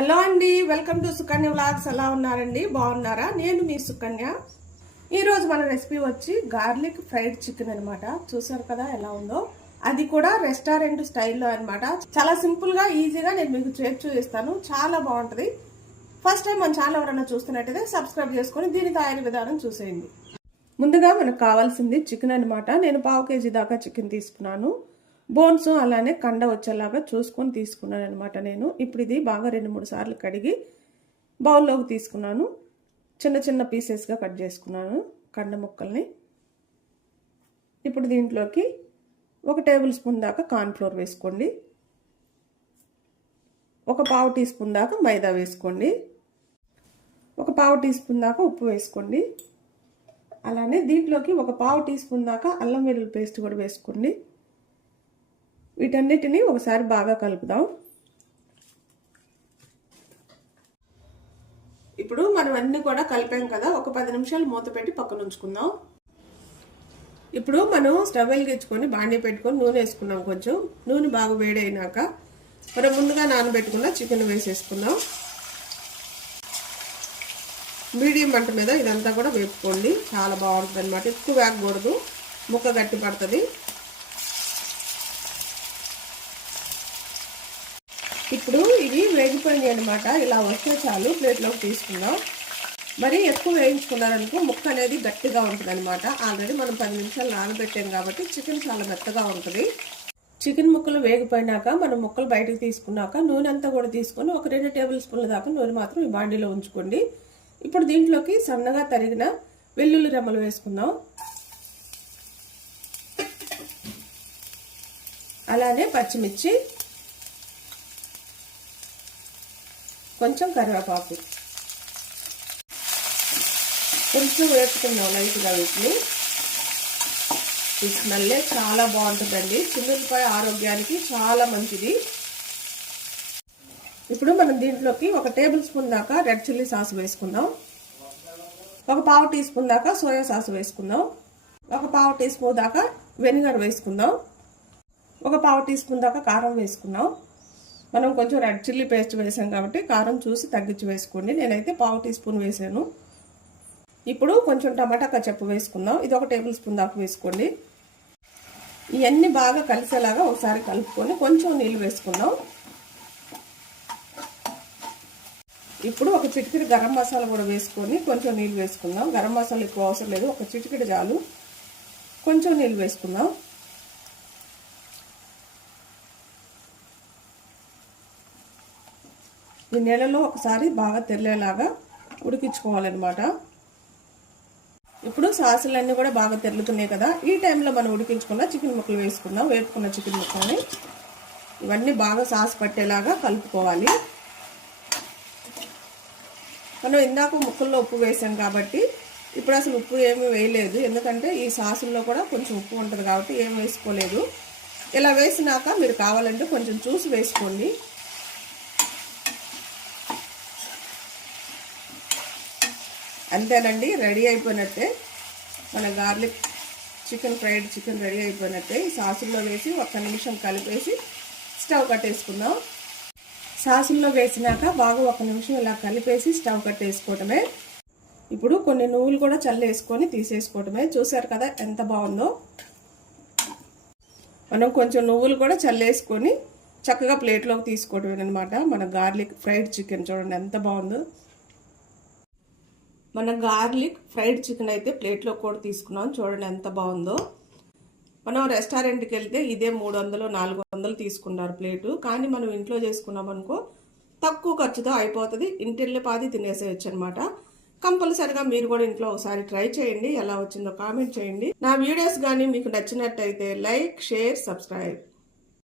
Hello అండి welcome to Sukanya vlogs. ఎలా ఉన్నారండి? బాగున్నారా? నేను మీ సుకన్య. ఈరోజు మన రెసిపీ వచ్చి గార్లిక్ ఫ్రైడ్ చికెన్ అనమాట చూసారు కదా ఎలా ఉందో? అది కూడా రెస్టారెంట్ స్టైల్లో అనమాట చాలా సింపుల్గా ఈజీగా నేను మీకు చేసి చూపిస్తాను. చాలా బాగుంటుంది. ఫస్ట్ టైం మన ఛానల్ ఎవరైనా చూస్తున్నట్టయితే సబ్స్క్రైబ్ చేసుకొని దీని తయారీ విధానం చూసేయండి. ముందుగా మనకు కావాల్సింది చికెన్ అనమాట నేను పావు కేజీ దాకా చికెన్ తీసుకున్నాను. బోన్స్ అలానే కండ వచ్చేలాగా చూసుకొని తీసుకున్నాను అనమాట నేను. ఇప్పుడు ఇది బాగా రెండు మూడు సార్లు కడిగి బౌల్లోకి తీసుకున్నాను. చిన్న చిన్న పీసెస్గా కట్ చేసుకున్నాను కండ ముక్కల్ని. ఇప్పుడు దీంట్లోకి ఒక టేబుల్ స్పూన్ దాకా కార్న్ఫ్లోర్ వేసుకోండి. ఒక పావు టీ స్పూన్ దాకా మైదా వేసుకోండి. ఒక పావు టీ స్పూన్ దాకా ఉప్పు వేసుకోండి. అలానే దీంట్లోకి ఒక పావు టీ స్పూన్ దాకా అల్లం వెల్లుల్లి పేస్ట్ కూడా వేసుకోండి. వీటన్నిటిని ఒకసారి బాగా కలుపుదాం. ఇప్పుడు మనం అన్నీ కూడా కలిపాం కదా ఒక పది నిమిషాలు మూత పెట్టి పక్కన ఉంచుకుందాం. ఇప్పుడు మనం స్టవ్ వెలిగించుకొని బాండి పెట్టుకొని నూనె వేసుకున్నాం కొంచెం. నూనె బాగా వేడైనాక మనం ముందుగా నానబెట్టుకున్న చికెన్ వేసేసుకుందాం. మీడియం మంట మీద ఇదంతా కూడా వేపుకోండి. చాలా బాగుంటుంది అనమాట ఎక్కువ వేగకూడదు. ముక్క గట్టి పడుతుంది. ఇప్పుడు ఇది వేగిపోయింది అనమాట ఇలా వస్తే చాలు ప్లేట్లోకి తీసుకుందాం. మరి ఎక్కువ వేయించుకున్నారనుకో ముక్క అనేది గట్టిగా ఉంటుంది అనమాట ఆల్రెడీ మనం పది నిమిషాలు నానబెట్టాం కాబట్టి చికెన్ చాలా మెత్తగా ఉంటుంది. చికెన్ ముక్కలు వేగిపోయినాక మనం ముక్కలు బయటకు తీసుకున్నాక నూనె అంతా కూడా తీసుకొని ఒక రెండు టేబుల్ స్పూన్ల దాకా నూనె మాత్రం ఈ బాండీలో ఉంచుకోండి. ఇప్పుడు దీంట్లోకి సన్నగా తరిగిన వెల్లుల్లి రెమ్మలు వేసుకుందాం. అలానే పచ్చిమిర్చి కొంచెం కరివేపాకు. కొంచెం వేసుకున్నాం లైట్గా వీటిని. ఈ స్మెల్లే చాలా బాగుంటుందండి. చిన్నపాయ ఆరోగ్యానికి చాలా మంచిది. ఇప్పుడు మనం దీంట్లోకి ఒక టేబుల్ స్పూన్ దాకా రెడ్ చిల్లీ సాస్ వేసుకుందాం. ఒక పావు టీ స్పూన్ దాకా సోయా సాస్ వేసుకుందాం. ఒక పావు టీ స్పూన్ దాకా వెనిగర్ వేసుకుందాం. ఒక పావు టీ స్పూన్ దాకా కారం వేసుకుందాం. మనం కొంచెం రెడ్ చిల్లీ పేస్ట్ వేసాం కాబట్టి కారం చూసి తగ్గించి వేసుకోండి. నేనైతే పావు టీ స్పూన్ వేసాను. ఇప్పుడు కొంచెం టమాటా కచ్చప్పు వేసుకుందాం. ఇది ఒక టేబుల్ స్పూన్ దాకా వేసుకోండి. ఇవన్నీ బాగా కలిసేలాగా ఒకసారి కలుపుకొని కొంచెం నీళ్ళు వేసుకుందాం. ఇప్పుడు ఒక చిటికెడు గరం మసాలా కూడా వేసుకొని కొంచెం నీళ్ళు వేసుకుందాం. గరం మసాలా ఎక్కువ అవసరం లేదు. ఒక చిటికెడు చాలు. కొంచెం నీళ్ళు వేసుకుందాం. ఈ నీళ్ళలో ఒకసారి బాగా తెరిలేలాగా ఉడికించుకోవాలన్నమాట. ఇప్పుడు సాసులన్నీ కూడా బాగా తెల్లుతున్నాయి కదా. ఈ టైంలో మనం ఉడికించుకున్న చికెన్ ముక్కలు వేసుకుందాం. వేపుకున్న చికెన్ ముక్కల్ని ఇవన్నీ బాగా సాస్ పట్టేలాగా కలుపుకోవాలి. మనం ఇందాక ముక్కల్లో ఉప్పు వేసాం కాబట్టి ఇప్పుడు అసలు ఉప్పు ఏమీ వేయలేదు. ఎందుకంటే ఈ సాసుల్లో కూడా కొంచెం ఉప్పు ఉంటుంది కాబట్టి ఏం వేసుకోలేదు. ఇలా వేసినాక మీరు కావాలంటే కొంచెం చూసి వేసుకోండి. అంతేనండి రెడీ అయిపోయినట్టే. మన garlic chicken fried chicken ready అయిపోయినట్టే. ఈ సాసుల్లో వేసి ఒక్క నిమిషం కలిపేసి స్టవ్ కట్టేసుకుందాం. సాసుల్లో వేసినాక బాగా ఒక నిమిషం ఇలా కలిపేసి స్టవ్ కట్టేసుకోవటమే. ఇప్పుడు కొన్ని నువ్వులు కూడా చల్లేసుకొని తీసేసుకోవటమే. చూసారు కదా ఎంత బాగుందో. మనం కొంచెం నువ్వులు కూడా చల్లేసుకొని చక్కగా ప్లేట్లోకి తీసుకోవటమే అనమాట మన గార్లిక్ ఫ్రైడ్ చికెన్ చూడండి ఎంత బాగుందో. మన గార్లిక్ ఫ్రైడ్ చికెన్ అయితే ప్లేట్లో కూడా తీసుకున్నాం. చూడండి ఎంత బాగుందో. మనం రెస్టారెంట్కి వెళ్తే ఇదే మూడు వందలు నాలుగు వందలు తీసుకున్నారు ప్లేటు. కానీ మనం ఇంట్లో చేసుకున్నాం అనుకో తక్కువ ఖర్చుతో అయిపోతుంది. ఇంటిల్లే పాది తినేసేయచ్చు అనమాట కంపల్సరిగా మీరు కూడా ఇంట్లో ఒకసారి ట్రై చేయండి. ఎలా వచ్చిందో కామెంట్ చేయండి. నా వీడియోస్ కానీ మీకు నచ్చినట్టయితే లైక్ షేర్ సబ్స్క్రైబ్.